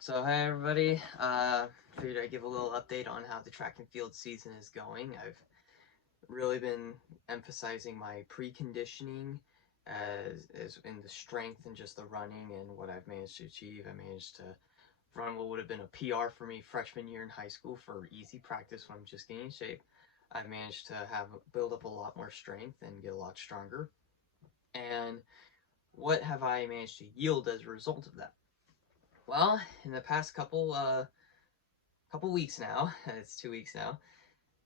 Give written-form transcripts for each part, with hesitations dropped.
So hi everybody, figured I'd give a little update on how the track and field season is going. I've really been emphasizing my preconditioning as in the strength and just the running and what I've managed to achieve. I managed to run what would have been a PR for me freshman year in high school for easy practice when I'm just getting in shape. I've managed to build up a lot more strength and get a lot stronger. And what have I managed to yield as a result of that? Well, in the past couple weeks now, it's 2 weeks now,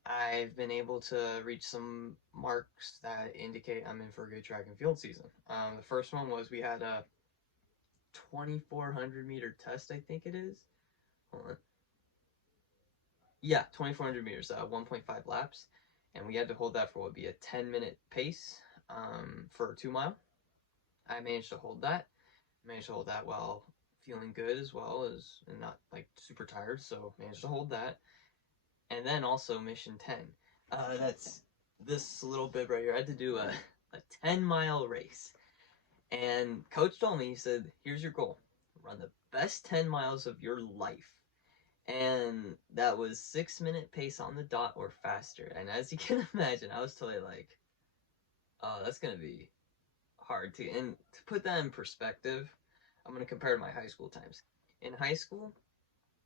I've been able to reach some marks that indicate I'm in for a good track and field season. The first one was we had a 2,400 meter test, I think it is. Hold on. Yeah, 2,400 meters, 1.5 laps. And we had to hold that for what would be a 10-minute pace for a 2 mile. I managed to hold that. Managed to hold that while feeling good as well as and not like super tired, so managed to hold that. And then also mission 10. That's this little bib right here. I had to do a 10-mile race. And coach told me, he said, here's your goal. Run the best 10 miles of your life. And that was 6-minute pace on the dot or faster. And as you can imagine, I was totally like, oh, that's going to be hard to. And to put that in perspective, I'm going to compare to my high school times. In high school,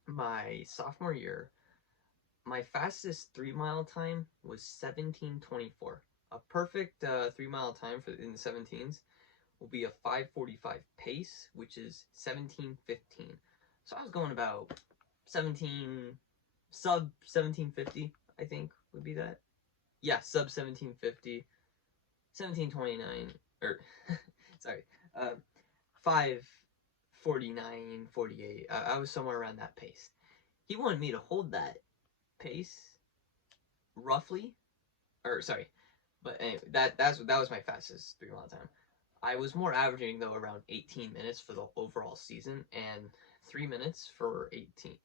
my sophomore year, my fastest 3 mile time was 17:24. A perfect 3 mile time for in the 17s will be a 5:45 pace, which is 17:15. So I was going about 17 sub 17:50, I think would be that. Yeah, sub 17:50, 17:29 or sorry, 5:49, 48. I was somewhere around that pace. He wanted me to hold that pace roughly, or sorry, but anyway, that was my fastest 3 mile time. I was more averaging though around 18 minutes for the overall season, and 3 minutes for 18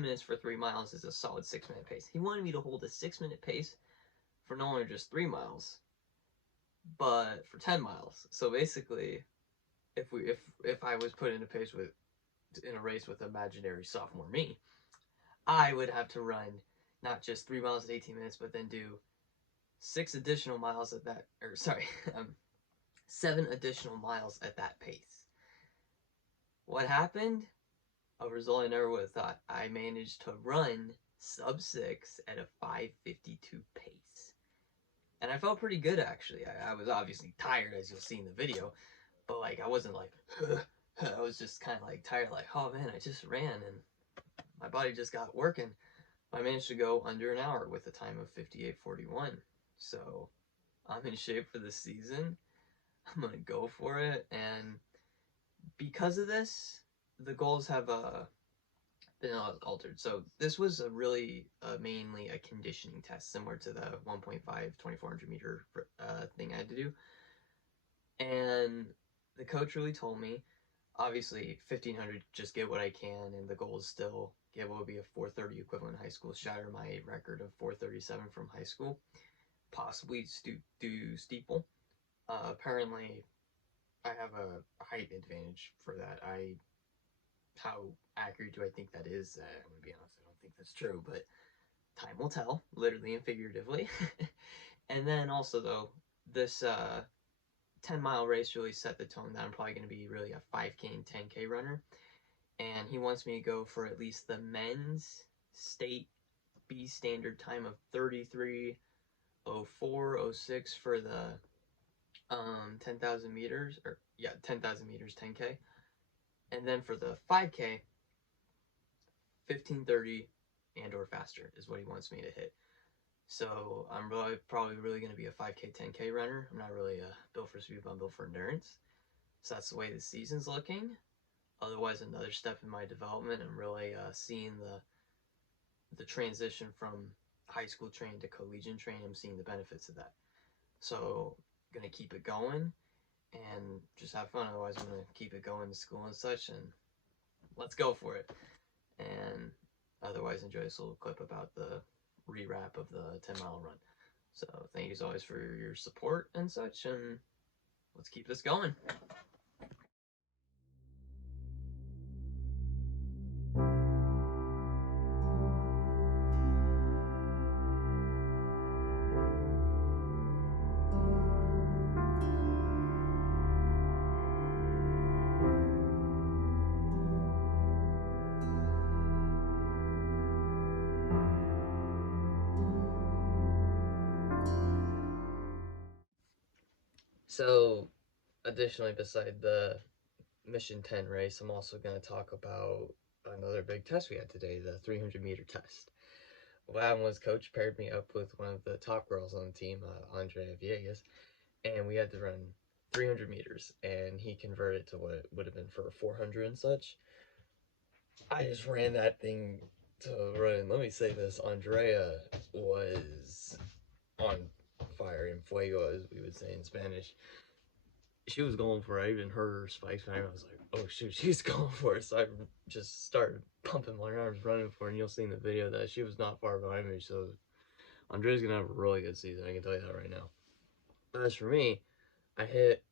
minutes for 3 miles is a solid 6-minute pace. He wanted me to hold a 6-minute pace for not only just 3 miles, but for 10 miles. So basically, if I was put in a pace with in a race with imaginary sophomore me, I would have to run not just 3 miles at 18 minutes, but then do 6 additional miles at that, or sorry, 7 additional miles at that pace. What happened? A result I never would have thought. I managed to run sub 6 at a 5:52 pace. And I felt pretty good actually. I was obviously tired, as you'll see in the video, but like I wasn't like, I was just kind of like tired, like, oh man, I just ran and my body just got working. I managed to go under an hour with a time of 58:41. So I'm in shape for the season. I'm gonna go for it, and because of this, the goals have been altered. So this was a really mainly a conditioning test, similar to the 1.5 2,400 meter thing I had to do. And the coach really told me, obviously 1,500, just get what I can, and the goal is still get what would be a 4:30 equivalent in high school, shatter my record of 4:37 from high school, possibly do steeple. Apparently, I have a height advantage for that. How accurate do I think that is? I'm gonna be honest, I don't think that's true, but time will tell, literally and figuratively. And then also though, this 10-mile race really set the tone that I'm probably gonna be really a 5K and 10K runner. And he wants me to go for at least the men's state B standard time of 33:04:06 for the 10,000 meters, or yeah, 10,000 meters 10K. And then for the 5K, 15:30 and or faster is what he wants me to hit. So I'm probably really going to be a 5K 10K runner. I'm not really built for speed, but I'm built for endurance. So that's the way the season's looking. Otherwise, another step in my development. I'm really seeing the transition from high school training to collegiate training. I'm seeing the benefits of that. So I'm gonna keep it going and just have fun. Otherwise, I'm gonna keep it going to school and such, and let's go for it. And otherwise, enjoy this little clip about the rewrap of the 10-mile run. So thank you as always for your support and such, and let's keep this going. So, additionally, beside the Mission 10 race, I'm also going to talk about another big test we had today, the 300-meter test. What happened was Coach paired me up with one of the top girls on the team, Andrea Villegas, and we had to run 300 meters, and he converted to what it would have been for 400 and such. I just ran that thing to run. Let me say this, Andrea was on fire, in fuego, as we would say in Spanish. She was going for it. I even heard her spikes behind me. I was like, oh shoot, she's going for it. So I just started pumping my arms, running for it, and you'll see in the video that she was not far behind me. So Andrea's gonna have a really good season, I can tell you that right now. As for me, I hit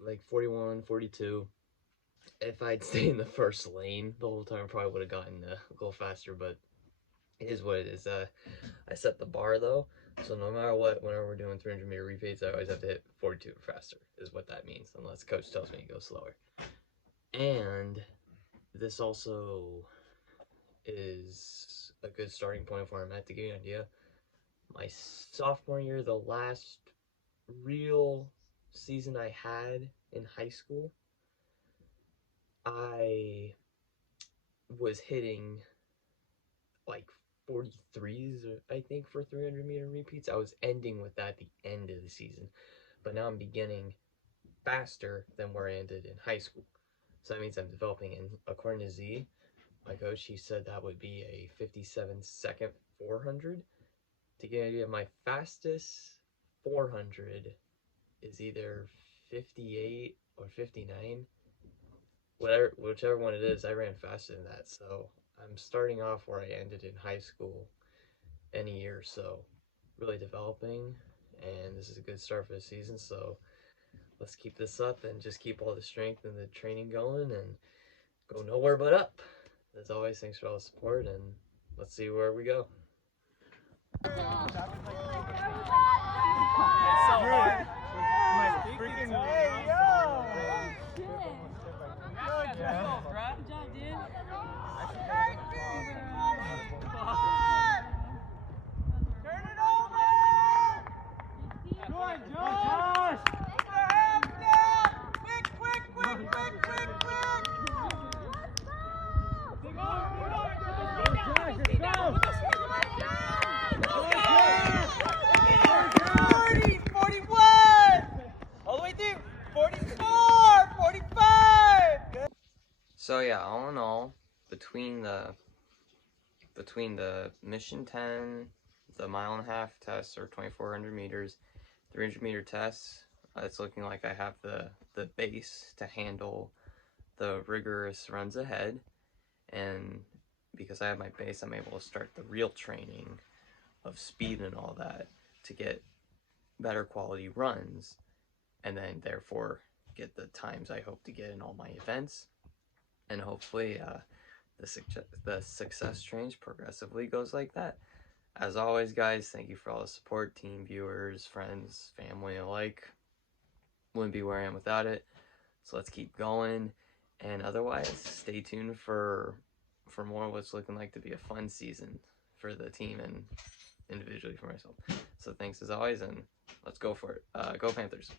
like 41, 42. If I'd stayed in the first lane the whole time, I probably would have gotten a little faster, but it is what it is. I set the bar though, so no matter what, whenever we're doing 300-meter repeats, I always have to hit 42 or faster, is what that means, unless coach tells me to go slower. And this also is a good starting point for where I'm at. To give you an idea, my sophomore year, the last real season I had in high school, I was hitting like 43s, I think, for 300-meter repeats. I was ending with that at the end of the season, but now I'm beginning faster than where I ended in high school. So that means I'm developing, and according to Z, my coach, he said that would be a 57-second 400. To get an idea, my fastest 400 is either 58 or 59. Whichever one it is, I ran faster than that. So I'm starting off where I ended in high school in a year or so, really developing, and this is a good start for the season. So let's keep this up and just keep all the strength and the training going and go nowhere but up. As always, thanks for all the support, and let's see where we go. It's so hard. My freaking hey, yo! Good job, dude. Turn it over! Go on, Josh! Put your hands down! Quick, quick, quick, quick, quick, quick! Let's go! 40, 41! All the way through! 44! 45! Good. So yeah, all in all, between the Mission 10, the 1.5-mile test, or 2,400 meters, 300-meter tests, it's looking like I have the base to handle the rigorous runs ahead. And because I have my base, I'm able to start the real training of speed and all that to get better quality runs, and then therefore get the times I hope to get in all my events. And hopefully the success change progressively goes like that. As always, guys, thank you for all the support, team, viewers, friends, family alike. Wouldn't be where I am without it. So let's keep going. And otherwise, stay tuned for more of what's looking like to be a fun season for the team and individually for myself. So thanks as always, and let's go for it. Go Panthers.